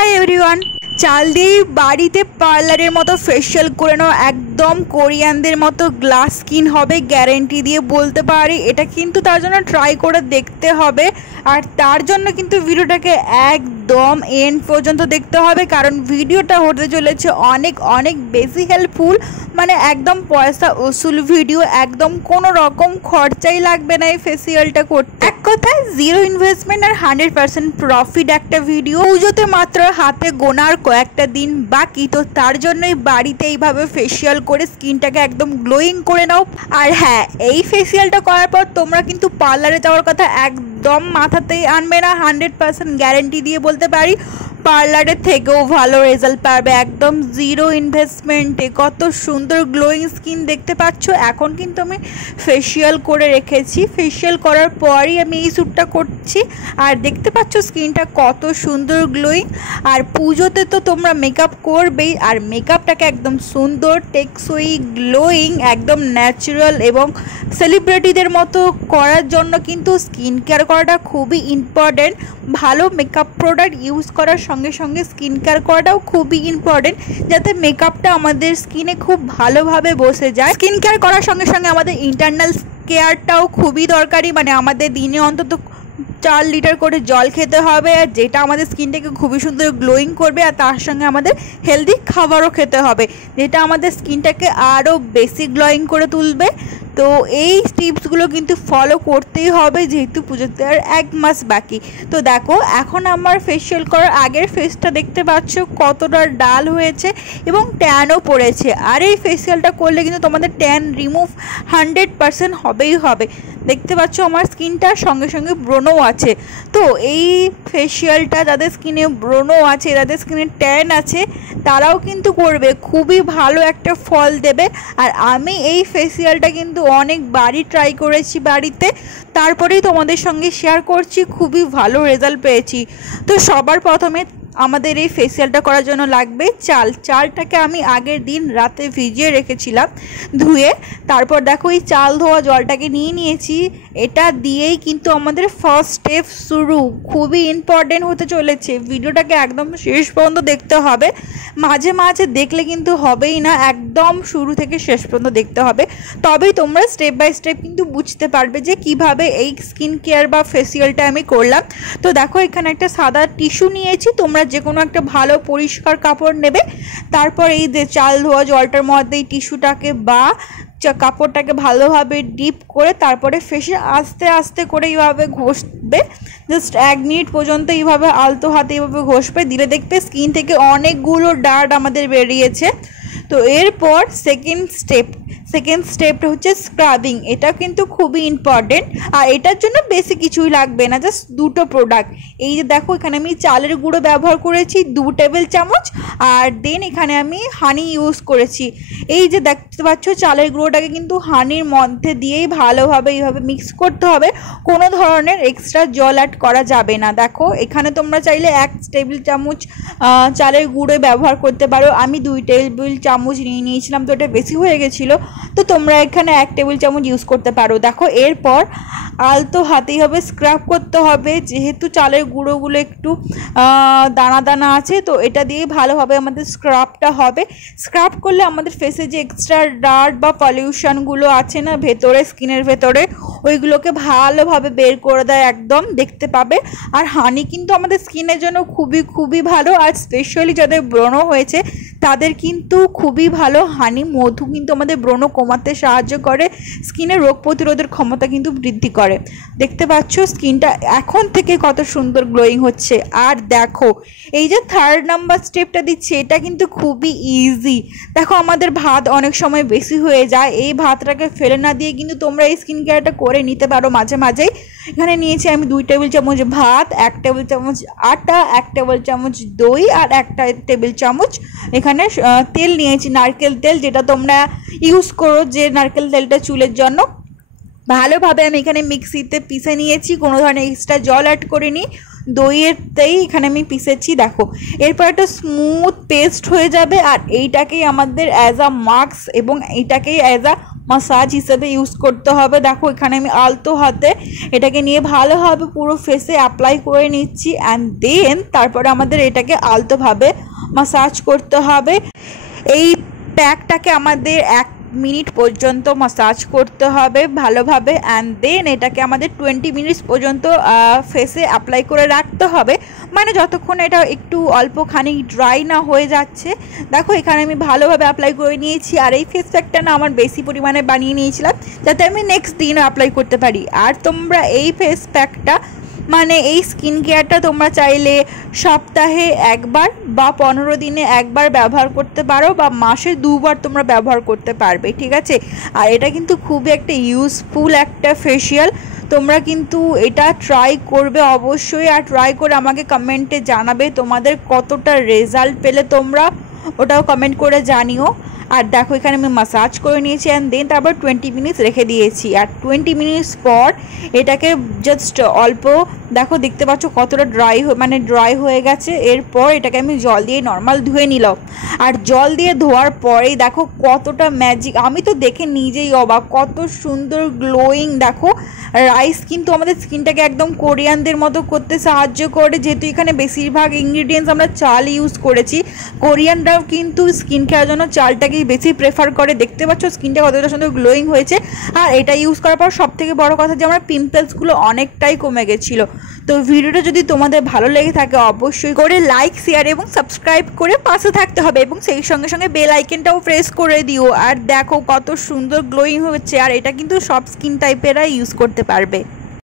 Hi everyone, চাল দিয়ে বাড়িতে পার্লারের মতো ফেশিয়াল করে নাও, একদম কোরিয়ানদের মতো গ্লাস স্কিন হবে, গ্যারেন্টি দিয়ে বলতে পারি। এটা কিন্তু তার জন্য ট্রাই করে দেখতে হবে, আর তার জন্য কিন্তু ভিডিওটাকে একদম এন্ড পর্যন্ত দেখতে হবে, কারণ ভিডিওটা হতে চলেছে অনেক অনেক বেশি হেল্পফুল। মানে একদম পয়সা উসুল ভিডিও, একদম কোনো রকম খরচাই লাগবে না এই ফেসিয়ালটা করতে। এক কথায় জিরো ইনভেস্টমেন্ট আর 100% প্রফিট একটা ভিডিও। পুজোতে মাত্র হাতে গোনার কয়েকটা দিন বাকি, তো তার জন্যই বাড়িতে এইভাবে ফেসিয়াল করে স্কিনটাকে একদম গ্লোয়িং করে নাও। আর হ্যাঁ, এই ফেসিয়ালটা করার পর তোমরা কিন্তু পার্লারে যাওয়ার কথা একদম মাথাতেই আনবে না, 100% গ্যারেন্টি দিয়ে বলতে পারি। পার্লারের থেকেও ভালো রেজাল্ট পাবে একদম জিরো ইনভেস্টমেন্টে। কত সুন্দর গ্লোয়িং স্কিন দেখতে পাচ্ছ। এখন কিন্তু আমি ফেসিয়াল করে রেখেছি, ফেসিয়াল করার পরই আমি এই শ্যুটটা করছি, আর দেখতে পাচ্ছ স্কিনটা কত সুন্দর গ্লোয়িং। আর পুজোতে তো তোমরা মেকআপ করবেই, আর মেকআপটাকে একদম সুন্দর, টেকসই, গ্লোয়িং, একদম ন্যাচারাল এবং সেলিব্রিটিদের মতো করার জন্য কিন্তু স্কিন কেয়ার করাটা খুবই ইম্পর্টেন্ট। ভালো মেকআপ প্রোডাক্ট ইউজ করার সঙ্গে সঙ্গে স্কিন কেয়ার করাটাও খুবই ইম্পর্টেন্ট, যাতে মেকআপটা আমাদের স্কিনে খুব ভালোভাবে বসে যায়। স্কিন কেয়ার করার সঙ্গে সঙ্গে আমাদের ইন্টারনাল কেয়ারটাও খুবই দরকারি। মানে আমাদের দিনে অন্তত 4 লিটার করে জল খেতে হবে, আর যেটা আমাদের স্কিনটাকে খুবই সুন্দর গ্লোয়িং করবে। আর তার সঙ্গে আমাদের হেলদি খাবারও খেতে হবে, যেটা আমাদের স্কিনটাকে আরও বেশি গ্লোয়িং করে তুলবে। তো এই টিপসগুলো কিন্তু ফলো করতেই হবে, যেহেতু পুজোতে আর 1 মাস বাকি। তো দেখো, এখন আমার ফেসিয়াল করার আগের ফেসটা দেখতে পাচ্ছ কতটা ডাল হয়েছে এবং ট্যানও পড়েছে। আর এই ফেসিয়ালটা করলে কিন্তু তোমাদের ট্যান রিমুভ 100% হবেই হবে। দেখতে পাচ্ছ আমার স্কিনটার সঙ্গে সঙ্গে ব্রণও আছে। তো এই ফেসিয়ালটা যাদের স্কিনে ব্রণও আছে, যাদের স্কিনে ট্যান আছে, তারাও কিন্তু করবে, খুবই ভালো একটা ফল দেবে। আর আমি এই ফেসিয়ালটা কিন্তু অনেকবারই ট্রাই করেছি বাড়িতে, তারপরেই তোমাদের সঙ্গে শেয়ার করছি, খুবই ভালো রেজাল্ট পেয়েছি। তো সবার প্রথমে আমাদের এই ফেসিয়ালটা করার জন্য লাগবে চালটাকে আমি আগের দিন রাতে ভিজিয়ে রেখেছিলাম ধুয়ে। তারপর দেখো এই চাল ধোয়া জলটাকে নিয়ে নিয়েছি, এটা দিয়েই কিন্তু আমাদের ফার্স্ট স্টেপ শুরু। খুবই ইম্পর্টেন্ট হতে চলেছে, ভিডিওটাকে একদম শেষ পর্যন্ত দেখতে হবে। মাঝে মাঝে দেখলে কিন্তু হবেই না, একদম শুরু থেকে শেষ পর্যন্ত দেখতে হবে, তবেই তোমরা স্টেপ বাই স্টেপ কিন্তু বুঝতে পারবে যে কিভাবে এই স্কিন কেয়ার বা ফেসিয়ালটা আমি করলাম। তো দেখো, এখানে একটা সাদা টিস্যু নিয়েছি, তোমরা যে কোনো একটা ভালো পরিষ্কার কাপড় নেবে। তারপর এই যে চাল ধোয়া জলটার মধ্যে এই টিস্যুটাকে বা কাপড়টাকে ভালোভাবে ডিপ করে তারপরে ফেসে আস্তে আস্তে করে এইভাবে ঘষবে, জাস্ট 1 মিনিট পর্যন্ত এইভাবে আলতো হাতে এইভাবে ঘষবে। দিলে দেখবে স্কিন থেকে অনেকগুলো ডার্ট আমাদের বেরিয়েছে। তো এরপর সেকেন্ড স্টেপটা হচ্ছে স্ক্রাবিং। এটা কিন্তু খুবই ইম্পর্টেন্ট, আর এটার জন্য বেশি কিছুই লাগবে না, জাস্ট 2টো প্রোডাক্ট। এই যে দেখো, এখানে আমি চালের গুঁড়ো ব্যবহার করেছি 2 টেবিল চামচ, আর দেন এখানে আমি হানি ইউজ করেছি। এই যে দেখতে পাচ্ছ, চালের গুঁড়োটাকে কিন্তু হানির মধ্যে দিয়েই ভালোভাবে এইভাবে মিক্স করতে হবে, কোনো ধরনের এক্সট্রা জল অ্যাড করা যাবে না। দেখো, এখানে তোমরা চাইলে 1 টেবিল চামচ চালের গুঁড়ো ব্যবহার করতে পারো। আমি 2 টেবিল চামচ নিয়ে নিয়েছিলাম, তো এটা বেশি হয়ে গেছিলো, তো তোমরা এখানে 1 টেবিল চামচ ইউজ করতে পারো। দেখো, এরপর আলতো হাতেই হবে স্ক্রাব করতে হবে, যেহেতু চালের গুঁড়োগুলো একটু দানা দানা আছে, তো এটা দিয়ে ভালোভাবে আমাদের স্ক্রাবটা হবে। স্ক্রাব করলে আমাদের ফেসে যে এক্সট্রা ডার্ট বা পলিউশনগুলো আছে না ভেতরে, স্কিনের ভেতরে, ওইগুলোকে ভালোভাবে বের করে দেয়, একদম দেখতে পাবে। আর হানি কিন্তু আমাদের স্কিনের জন্য খুবই খুবই ভালো, আর স্পেশালি যাদের ব্রণ হয়েছে তাদের কিন্তু খুবই ভালো। হানি মধু কিন্তু আমাদের ব্রণ কমাতে সাহায্য করে, স্কিনের রোগ প্রতিরোধের ক্ষমতা কিন্তু বৃদ্ধি করে। দেখতে পাচ্ছ স্কিনটা এখন থেকে কত সুন্দর গ্লোয়িং হচ্ছে। আর দেখো, এই যে 3rd নাম্বার স্টেপটা দিচ্ছে, এটা কিন্তু খুবই ইজি। দেখো, আমাদের ভাত অনেক সময় বেশি হয়ে যায়, এই ভাতটাকে ফেলে না দিয়ে কিন্তু তোমরা এই স্কিন কেয়ারটা করে নিতে পারো মাঝে মাঝেই। এখানে নিয়েছি আমি 2 টেবিল চামচ ভাত, 1 টেবিল চামচ আটা, 1 টেবিল চামচ দই, আর 1 টেবিল চামচ এখানে তেল নিয়েছি, নারকেল তেল, যেটা তোমরা ইউজ করো, যে নারকেল তেলটা চুলের জন্য। ভালোভাবে আমি এখানে মিক্সিতে পিষে নিয়েছি, কোনো ধরনের এক্সট্রা জল অ্যাড করিনি, দইয়েরতেই এখানে আমি পিষেছি। দেখো, এরপর একটা স্মুথ পেস্ট হয়ে যাবে, আর এইটাকেই আমাদের অ্যাজ আ মাস্ক এবং এইটাকেই অ্যাজ আ মাসাজ হিসেবে ইউজ করতে হবে। দেখো এখানে আমি আলতো হাতে এটাকে নিয়ে ভালোভাবে পুরো ফেসে অ্যাপ্লাই করে নিচ্ছি অ্যান্ড দেন তারপরে আমাদের এটাকে আলতোভাবে মাসাজ করতে হবে। এই প্যাকটাকে আমাদের 1 মিনিট পর্যন্ত মাসাজ করতে হবে ভালোভাবে অ্যান্ড দেন এটাকে আমাদের 20 মিনিটস পর্যন্ত ফেসে অ্যাপ্লাই করে রাখতে হবে, মানে যতক্ষণ এটা একটু অল্পখানি ড্রাই না হয়ে যাচ্ছে। দেখো এখানে আমি ভালোভাবে অ্যাপ্লাই করে নিয়েছি আর এই ফেস প্যাকটা না আমার বেশি পরিমাণে বানিয়ে নিয়েছিলাম যাতে আমি নেক্সট দিনও অ্যাপ্লাই করতে পারি। আর তোমরা এই ফেস প্যাকটা মানে এই স্কিন কেয়ারটা তোমরা চাইলে সপ্তাহে 1 বার বা 15 দিনে 1 বার ব্যবহার করতে পারো বা মাসে 2 বার তোমরা ব্যবহার করতে পারবে, ঠিক আছে। আর এটা কিন্তু খুবই একটা ইউজফুল একটা ফেসিয়াল, তোমরা কিন্তু এটা ট্রাই করবে অবশ্যই। আর ট্রাই করে আমাকে কমেন্টে জানাবে তোমাদের কতটা রেজাল্ট পেলে, তোমরা ওটাও কমেন্ট করে জানিও। আর দেখো এখানে আমি মাসাজ করে নিয়েছি অ্যান্ড দেন তারপর 20 মিনিটস রেখে দিয়েছি। আর 20 মিনিটস পর এটাকে জাস্ট অল্প দেখো দেখতে পাচ্ছ কতটা ড্রাই হয়ে গেছে। এরপর এটাকে আমি জল দিয়ে নর্মাল ধুয়ে নিলাম। আর জল দিয়ে ধোয়ার পরেই দেখো কতটা ম্যাজিক, আমি তো দেখে নিজেই অবাক, কত সুন্দর গ্লোয়িং। দেখো রাইস কিন্তু আমাদের স্কিনটাকে একদম কোরিয়ানদের মতো করতে সাহায্য করে, যেহেতু এখানে বেশিরভাগ ইনগ্রিডিয়েন্টস আমরা চাল ইউজ করেছি। কোরিয়ানরাও কিন্তু স্কিন কেয়ার জন্য চালটাকে বেশি প্রেফার করে। দেখতে পাচ্ছ স্কিনটা কতটা সুন্দর গ্লোয়িং হয়েছে। আর এটা ইউজ করার পর সবথেকে বড় কথা যে আমার পিম্পলসগুলো অনেকটাই কমে গেছিলো। তো ভিডিওটা যদি তোমাদের ভালো লেগে থাকে অবশ্যই করে লাইক শেয়ার এবং সাবস্ক্রাইব করে পাশে থাকতে হবে এবং সেই সঙ্গে সঙ্গে বেল আইকনটাও প্রেস করে দিও। আর দেখো কত সুন্দর গ্লোয়িং হচ্ছে। আর এটা কিন্তু সব স্কিন টাইপেরা ইউজ করতে পারবে।